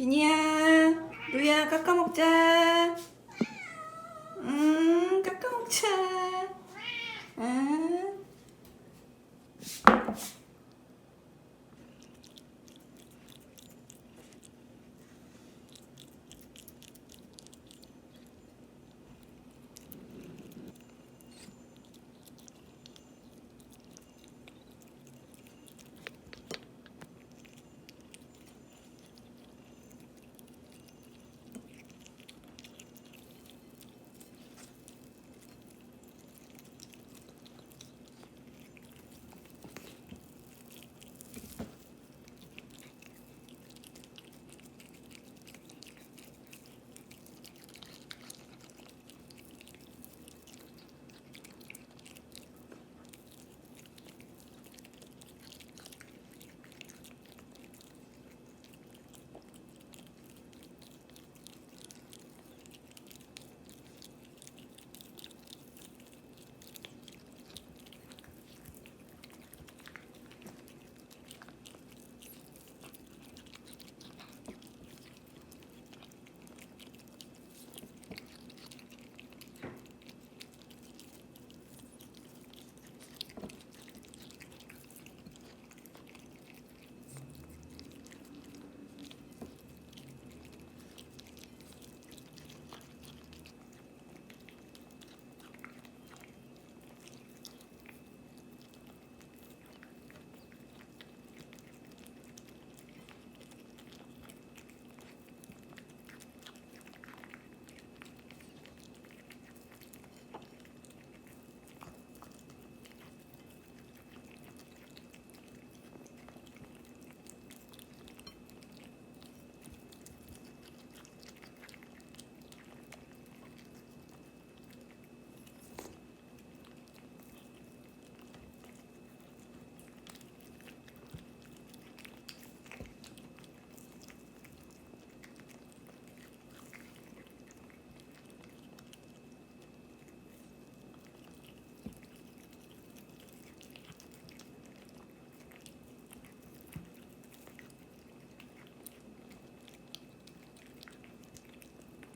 비니야, 루야, 깎아먹자. 음, 깎아먹자. 음.